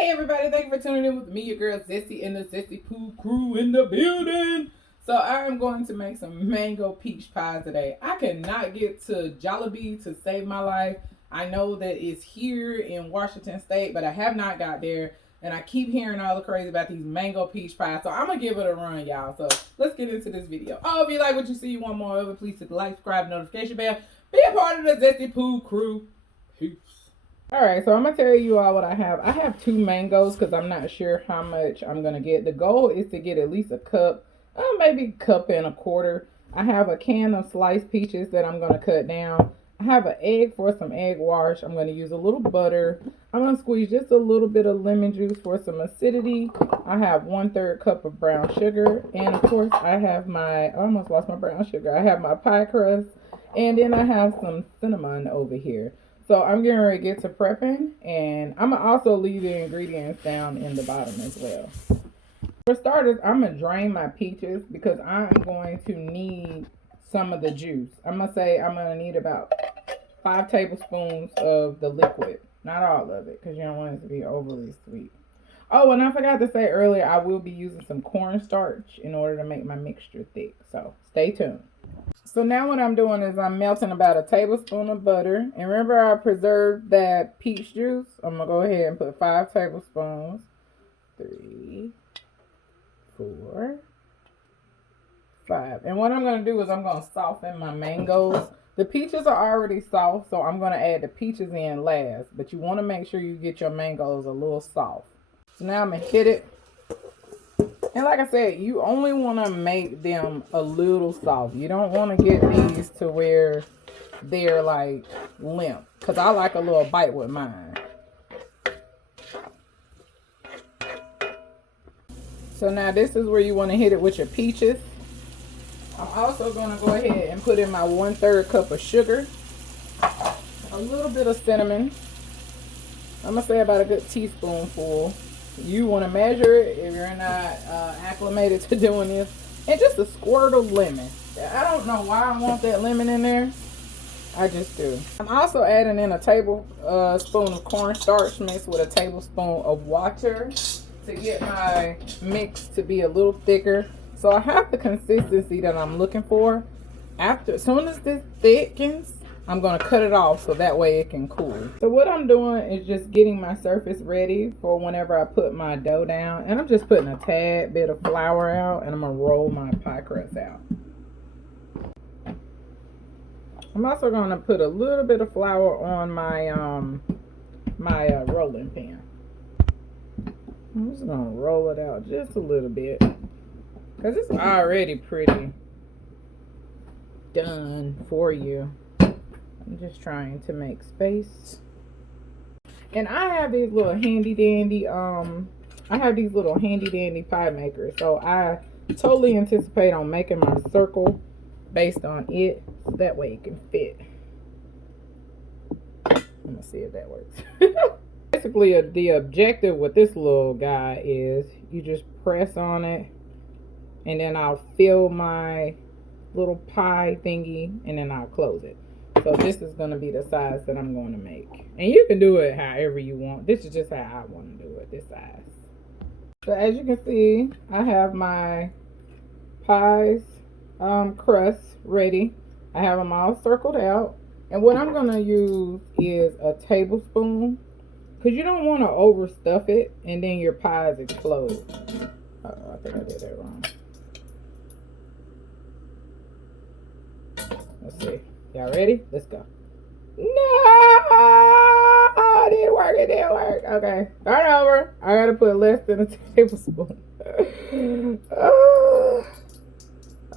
Hey everybody, thank you for tuning in with me, your girl Zesty and the Zesty Pooh Crew in the building. So I am going to make some mango peach pie today. I cannot get to Jollibee to save my life. I know that it's here in Washington State, but I have not got there. And I keep hearing all the crazy about these mango peach pies. So I'm going to give it a run, y'all. So let's get into this video. Oh, if you like what you see, you want more of it, please hit the like, subscribe, notification bell. Be a part of the Zesty Pooh Crew. Peace. Alright, so I'm going to tell you all what I have. I have 2 mangoes because I'm not sure how much I'm going to get. The goal is to get at least a cup, maybe a cup and a quarter. I have a can of sliced peaches that I'm going to cut down. I have an egg for some egg wash. I'm going to use a little butter. I'm going to squeeze just a little bit of lemon juice for some acidity. I have 1/3 cup of brown sugar. And of course, I have I almost lost my brown sugar. I have my pie crust. And then I have some cinnamon over here. So I'm getting ready to get to prepping, and I'm going to also leave the ingredients down in the bottom as well. For starters, I'm going to drain my peaches because I'm going to need some of the juice. I'm going to say I'm going to need about 5 tablespoons of the liquid. Not all of it because you don't want it to be overly sweet. Oh, and I forgot to say earlier, I will be using some cornstarch in order to make my mixture thick. So stay tuned. So now what I'm doing is I'm melting about a tablespoon of butter. And remember I preserved that peach juice? I'm going to go ahead and put 5 tablespoons. 3, 4, 5. And what I'm going to do is I'm going to soften my mangoes. The peaches are already soft, so I'm going to add the peaches in last. But you want to make sure you get your mangoes a little soft. So now I'm going to hit it. And like I said, you only want to make them a little soft. You don't want to get these to where they're like limp. Because I like a little bite with mine. So now this is where you want to hit it with your peaches. I'm also going to go ahead and put in my 1/3 cup of sugar. A little bit of cinnamon. I'm going to say about a good teaspoonful. You want to measure it if you're not acclimated to doing this. And just a squirt of lemon. I don't know why I want that lemon in there. I just do. I'm also adding in a tablespoon of cornstarch mixed with a tablespoon of water to get my mix to be a little thicker. So I have the consistency that I'm looking for. As soon as this thickens, I'm going to cut it off so that way it can cool. So what I'm doing is just getting my surface ready for whenever I put my dough down. And I'm just putting a tad bit of flour out, and I'm going to roll my pie crust out. I'm also going to put a little bit of flour on my rolling pin. I'm just going to roll it out just a little bit because it's already pretty done for you. I'm just trying to make space. And I have these little handy dandy pie makers. So I totally anticipate on making my circle based on it. So that way it can fit. I'm gonna see if that works. Basically the objective with this little guy is you just press on it and then I'll fill my little pie thingy and then I'll close it. So this is going to be the size that I'm going to make. And you can do it however you want. This is just how I want to do it, this size. So as you can see, I have my pies crust ready. I have them all circled out. And what I'm going to use is a tablespoon. Because you don't want to overstuff it and then your pies explode. Uh-oh, I think I did that wrong. Let's see. Y'all ready? Let's go. No! It didn't work. It didn't work. Okay. Start over. I gotta put less than a tablespoon.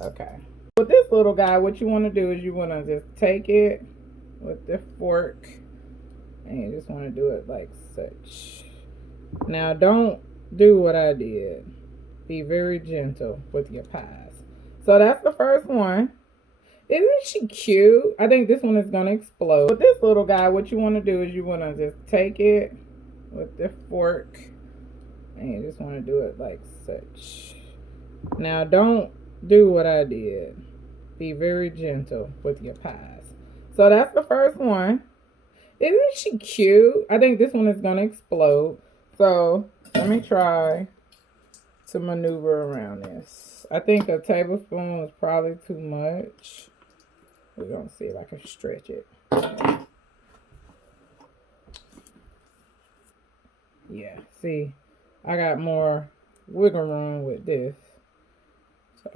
Okay. With this little guy, what you want to do is you want to just take it with the fork and you just want to do it like such. Now, don't do what I did. Be very gentle with your pies. So that's the first one. Isn't she cute? I think this one is going to explode. With this little guy, what you want to do is you want to just take it with the fork and you just want to do it like such. Now, don't do what I did. Be very gentle with your pies. So that's the first one. Isn't she cute? I think this one is going to explode. So let me try to maneuver around this. I think a tablespoon is probably too much. We're gonna see if I can stretch it. Yeah, see, I got more wiggle room with this. So,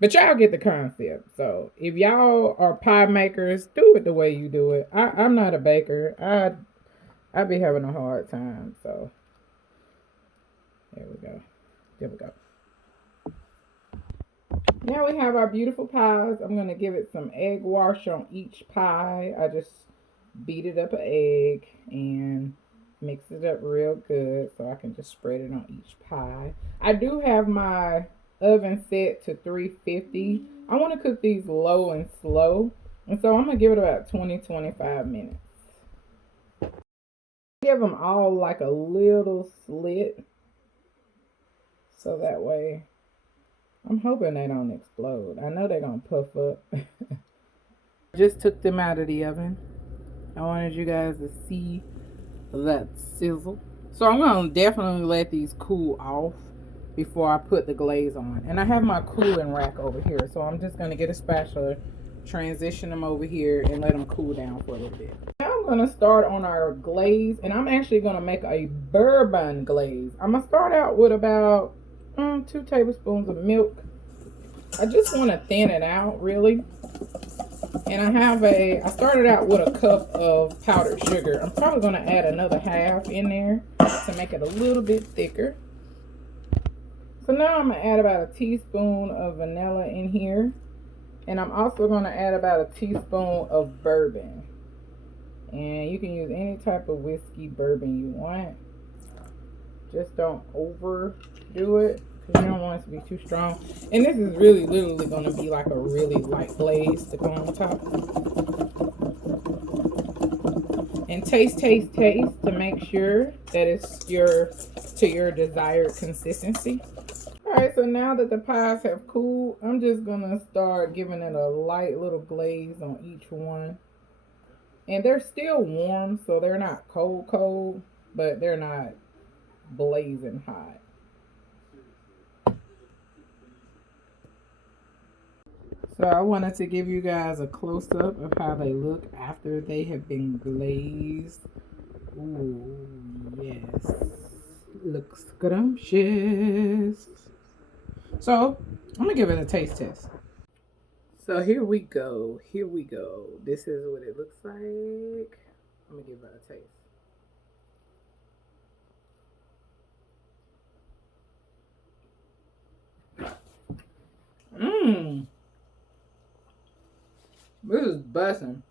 but y'all get the concept. So if y'all are pie makers, do it the way you do it. I'm not a baker. I be having a hard time. So there we go. There we go. Now we have our beautiful pies. I'm going to give it some egg wash on each pie. I just beat it up an egg and mix it up real good so I can just spread it on each pie. I do have my oven set to 350. I want to cook these low and slow. And so I'm going to give it about 20-25 minutes. Give them all like a little slit. So that way, I'm hoping they don't explode. I know they're going to puff up. Just took them out of the oven. I wanted you guys to see that sizzle. So I'm going to definitely let these cool off before I put the glaze on. And I have my cooling rack over here. So I'm just going to get a spatula, transition them over here, and let them cool down for a little bit. Now I'm going to start on our glaze. And I'm actually going to make a bourbon glaze. I'm going to start out with about 2 tablespoons of milk. I just want to thin it out, really. And I started out with a cup of powdered sugar. I'm probably going to add another half in there to make it a little bit thicker. So now I'm going to add about a teaspoon of vanilla in here. And I'm also going to add about a teaspoon of bourbon. And you can use any type of whiskey bourbon you want. Just don't overdo it, because you don't want it to be too strong. And this is really literally going to be like a really light glaze to go on top. And taste to make sure that it's to your desired consistency. Alright, so now that the pies have cooled, I'm just going to start giving it a light little glaze on each one. And they're still warm, so they're not cold, but they're not blazing hot. So I wanted to give you guys a close-up of how they look after they have been glazed. Ooh, yes. Looks scrumptious. So I'm gonna give it a taste test. So here we go. This is what it looks like. I'm gonna give it a taste. This is bussin'.